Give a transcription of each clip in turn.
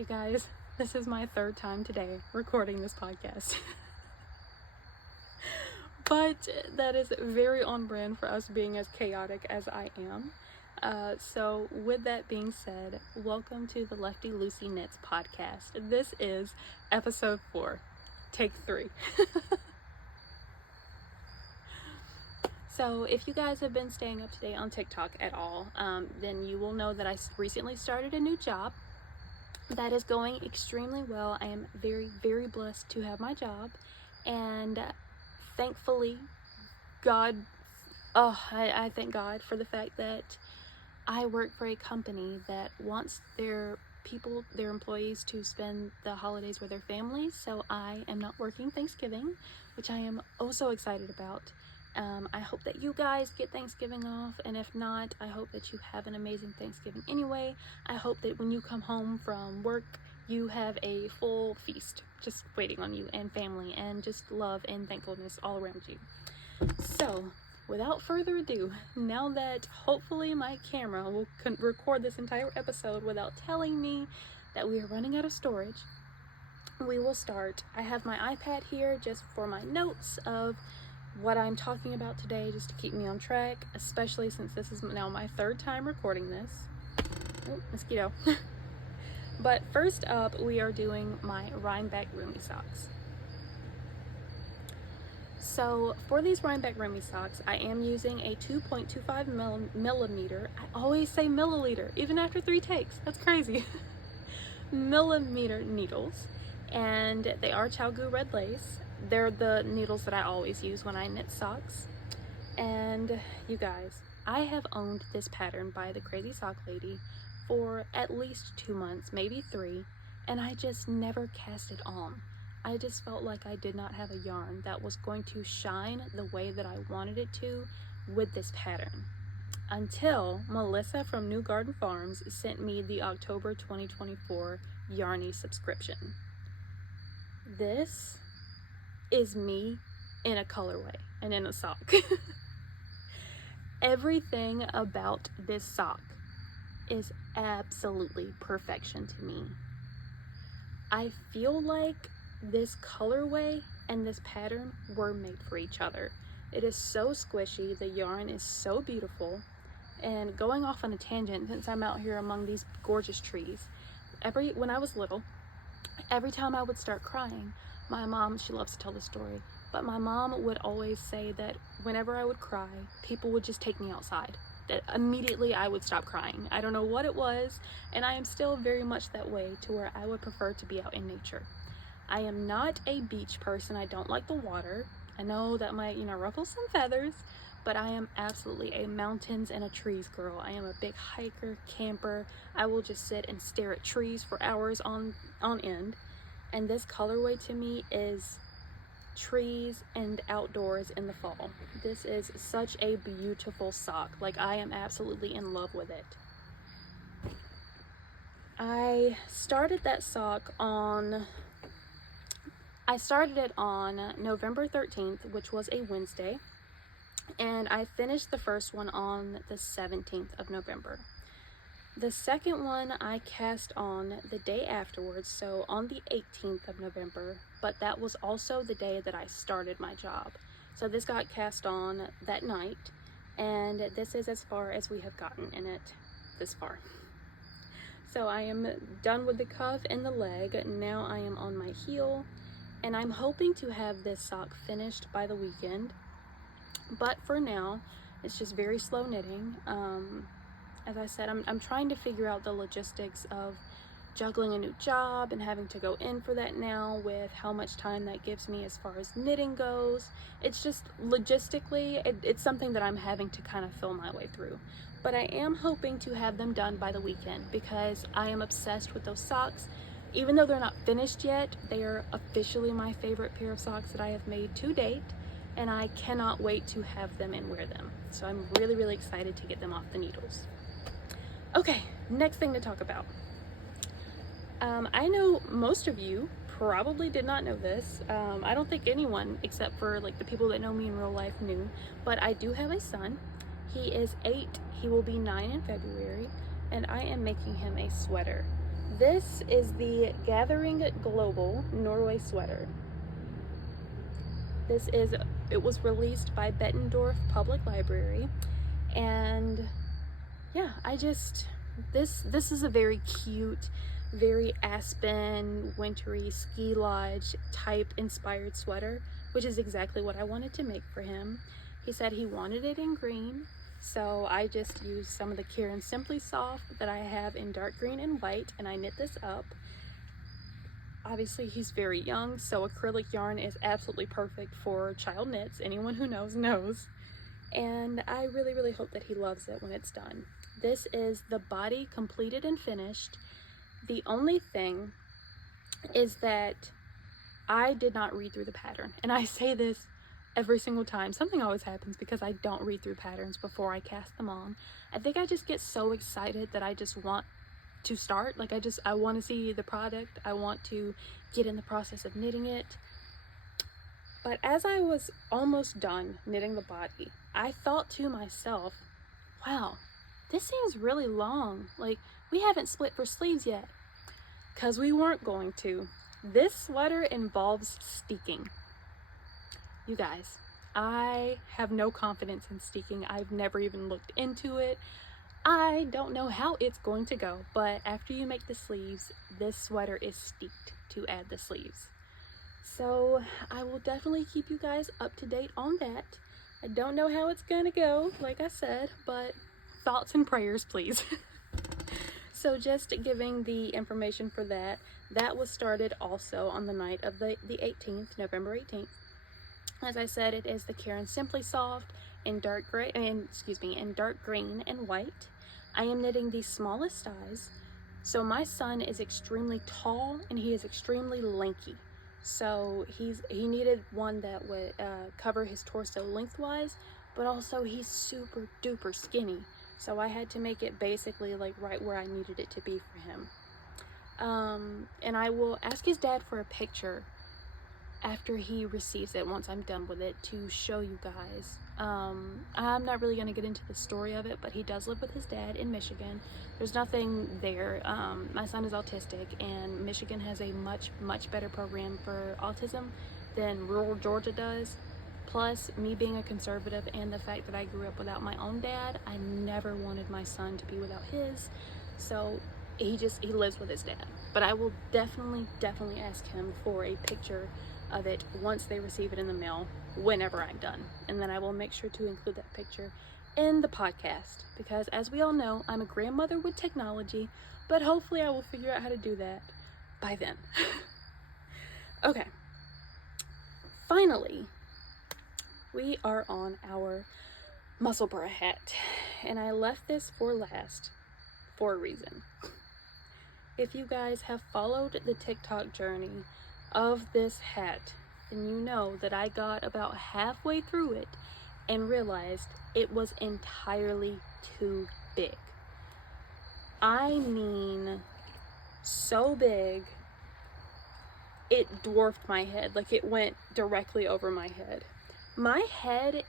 You guys, this is my third time today recording this podcast. But that is very on brand for us being as chaotic as I am. So with that being said, welcome to the Lefty Lucy Knits podcast. This is episode 4, take 3. So if you guys have been staying up to date on TikTok at all, then you will know that I recently started a new job that is going extremely well. I am very, very blessed to have my job, and thankfully, I thank God for the fact that I work for a company that wants their employees to spend the holidays with their families, so I am not working Thanksgiving, which I am oh so excited about. I hope that you guys get Thanksgiving off, and if not, I hope that you have an amazing Thanksgiving anyway. I hope that when you come home from work, you have a full feast just waiting on you, and family, and just love and thankfulness all around you. So, without further ado, now that hopefully my camera will record this entire episode without telling me that we are running out of storage, we will start. I have my iPad here just for my notes of what I'm talking about today, just to keep me on track, especially since this is now my third time recording this. Oh, mosquito. But first up, we are doing my Rhinebeck Roomy socks. So for these Rhinebeck Roomy socks, I am using a 2.25 millimeter, I always say milliliter, even after 3 takes, that's crazy, millimeter needles, and they are Chalgu red lace. They're the needles that I always use when I knit socks. And you guys, I have owned this pattern by the Crazy Sock Lady for at least 2 months, maybe 3, and I just never cast it on. I just felt like I did not have a yarn that was going to shine the way that I wanted it to with this pattern. Until Melissa from New Garden Farms sent me the October 2024 Yarny subscription. This is me in a colorway and in a sock. Everything about this sock is absolutely perfection to me. I feel like this colorway and this pattern were made for each other. It is so squishy, the yarn is so beautiful, and going off on a tangent, since I'm out here among these gorgeous trees, when I was little, every time I would start crying, my mom, she loves to tell the story, but my mom would always say that whenever I would cry, people would just take me outside. That immediately I would stop crying. I don't know what it was, and I am still very much that way, to where I would prefer to be out in nature. I am not a beach person. I don't like the water. I know that might, ruffle some feathers, but I am absolutely a mountains and a trees girl. I am a big hiker, camper. I will just sit and stare at trees for hours on end. And this colorway to me is trees and outdoors in the fall. This is such a beautiful sock. Like, I am absolutely in love with it. I started it on November 13th, which was a Wednesday, and I finished the first one on the 17th of November. The second one I cast on the day afterwards, so on the 18th of November, but that was also the day that I started my job. So this got cast on that night, and this is as far as we have gotten in it this far. So I am done with the cuff and the leg. Now I am on my heel, and I'm hoping to have this sock finished by the weekend. But for now, it's just very slow knitting. As I said, I'm trying to figure out the logistics of juggling a new job and having to go in for that now, with how much time that gives me as far as knitting goes. It's just logistically, it's something that I'm having to kind of feel my way through. But I am hoping to have them done by the weekend, because I am obsessed with those socks. Even though they're not finished yet, they are officially my favorite pair of socks that I have made to date, and I cannot wait to have them and wear them. So I'm really, really excited to get them off the needles. Okay, next thing to talk about. I know most of you probably did not know this. I don't think anyone except for like the people that know me in real life knew, but I do have a son. He is 8, he will be 9 in February, and I am making him a sweater. this is the Gathering Global Norway sweater. It was released by Bettendorf Public Library, and yeah, this is a very cute, very Aspen, wintry, ski lodge type inspired sweater, which is exactly what I wanted to make for him. He said he wanted it in green, so I just used some of the Karen Simply Soft that I have in dark green and white, and I knit this up. Obviously he's very young, so acrylic yarn is absolutely perfect for child knits. Anyone who knows knows. And I really, really hope that he loves it when it's done. This is the body completed and finished. The only thing is that I did not read through the pattern. And I say this every single time. Something always happens because I don't read through patterns before I cast them on. I think I just get so excited that I just want to start. Like I want to see the product. I want to get in the process of knitting it. But as I was almost done knitting the body, I thought to myself, wow, this seems really long. Like, we haven't split for sleeves yet. Because we weren't going to. This sweater involves steeking. You guys, I have no confidence in steeking. I've never even looked into it. I don't know how it's going to go, but after you make the sleeves, this sweater is steeked to add the sleeves. So I will definitely keep you guys up to date on that. I don't know how it's gonna go, like I said, but thoughts and prayers, please. So just giving the information for that. That was started also on the night of the 18th, November 18th. As I said, it is the Karen Simply Soft in dark green and white. I am knitting the smallest size. So my son is extremely tall and he is extremely lanky. So he needed one that would cover his torso lengthwise, but also he's super duper skinny. So I had to make it basically like right where I needed it to be for him. And I will ask his dad for a picture after he receives it, once I'm done with it, to show you guys. I'm not really going to get into the story of it, but he does live with his dad in Michigan. There's nothing there. My son is autistic, and Michigan has a much better program for autism than rural Georgia does. Plus, me being a conservative and the fact that I grew up without my own dad, I never wanted my son to be without his. So he lives with his dad. But I will definitely ask him for a picture of it once they receive it in the mail, whenever I'm done. And then I will make sure to include that picture in the podcast, because as we all know, I'm a grandmother with technology, but hopefully I will figure out how to do that by then. Okay. Finally, we are on our Musselburgh hat, and I left this for last for a reason. If you guys have followed the TikTok journey of this hat, then you know that I got about halfway through it and realized it was entirely too big. I mean, so big, it dwarfed my head. Like, it went directly over my head. My head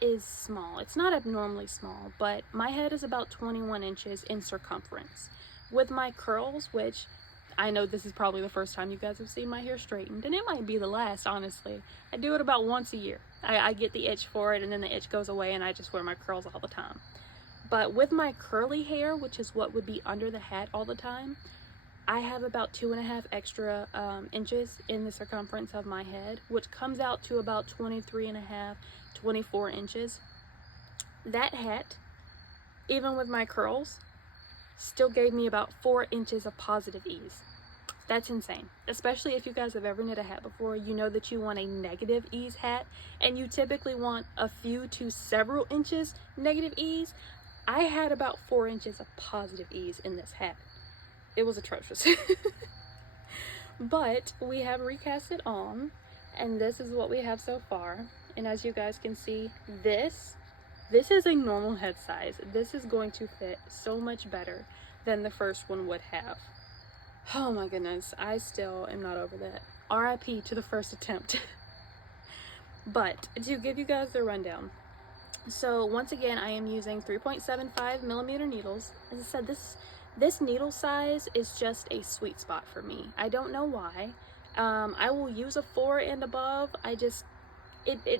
is small. It's not abnormally small, but my head is about 21 inches in circumference. With my curls, which I know this is probably the first time you guys have seen my hair straightened, and it might be the last, honestly. I do it about once a year. I get the itch for it, and then the itch goes away, and I just wear my curls all the time. But with my curly hair, which is what would be under the hat all the time, I have about 2.5 extra inches in the circumference of my head, which comes out to about 23.5, 24 inches. That hat, even with my curls, still gave me about 4 inches of positive ease. That's insane. Especially if you guys have ever knit a hat before, you know that you want a negative ease hat, and you typically want a few to several inches negative ease. I had about 4 inches of positive ease in this hat. It was atrocious. But we have recast it on, and this is what we have so far. And as you guys can see, this is a normal head size. This is going to fit so much better than the first one would have. Oh my goodness, I still am not over that. RIP to the first attempt. But to give you guys the rundown. So once again, I am using 3.75 millimeter needles. As I said, This needle size is just a sweet spot for me. I don't know why. I will use a 4 and above. It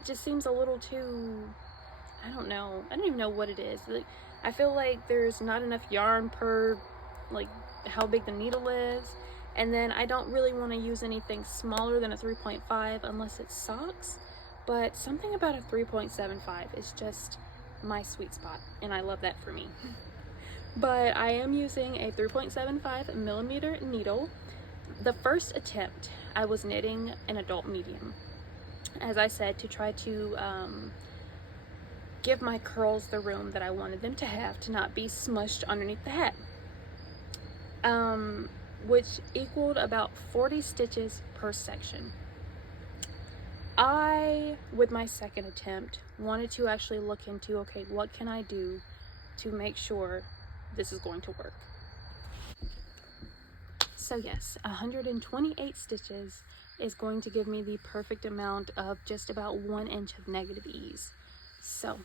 just seems a little too, I don't know. I don't even know what it is. Like, I feel like there's not enough yarn per, like, how big the needle is. And then I don't really want to use anything smaller than a 3.5 unless it's socks. But something about a 3.75 is just my sweet spot, and I love that for me. But I am using a 3.75 millimeter needle. The first attempt, I was knitting an adult medium, as I said, to try to give my curls the room that I wanted them to have, to not be smushed underneath the hat, which equaled about 40 stitches per section. I, with my second attempt, wanted to actually look into, okay, what can I do to make sure this is going to work? So yes, 128 stitches is going to give me the perfect amount of just about 1 inch of negative ease. So,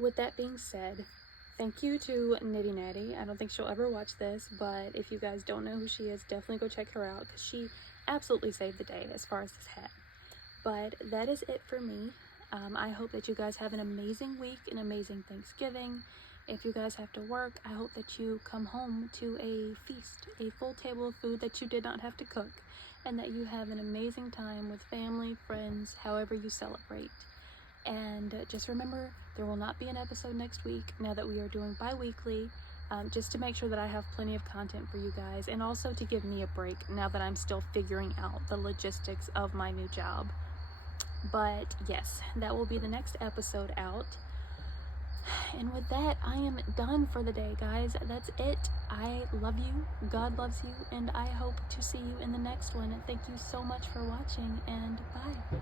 with that being said, thank you to Nitty Natty. I don't think she'll ever watch this, but if you guys don't know who she is, definitely go check her out, because she absolutely saved the day as far as this hat. But that is it for me. I hope that you guys have an amazing week, an amazing Thanksgiving. If you guys have to work, I hope that you come home to a feast, a full table of food that you did not have to cook, and that you have an amazing time with family, friends, however you celebrate. And just remember, there will not be an episode next week now that we are doing bi-weekly, just to make sure that I have plenty of content for you guys, and also to give me a break now that I'm still figuring out the logistics of my new job. But yes, that will be the next episode out. And with that, I am done for the day, guys. That's it. I love you, God loves you, and I hope to see you in the next one. Thank you so much for watching, and bye.